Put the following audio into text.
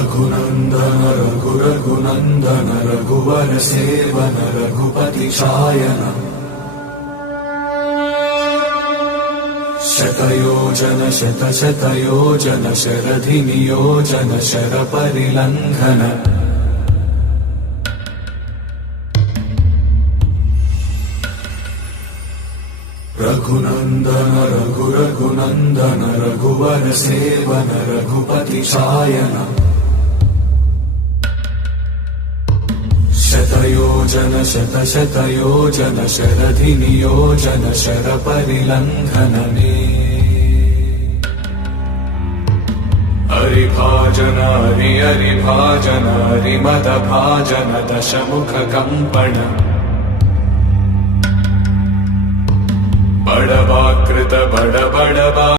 रघुनन्दन रघुरघुनन्दन रघुवर सेवन रघुपति शायन शतयोजन शतशतयोजन शरधि नियोजन शरपरिलङ्घन रघुनन्दन रघुरघुनन्दन रघुवर सेवन रघुपति शायन शतयोजन शतशतयोजन शरधि नियोजन शरपरिलङ्घनने हरिभाजन हरिभाजन हरिमदभाजन दशमुख कम्पण बड़वाकृत बड़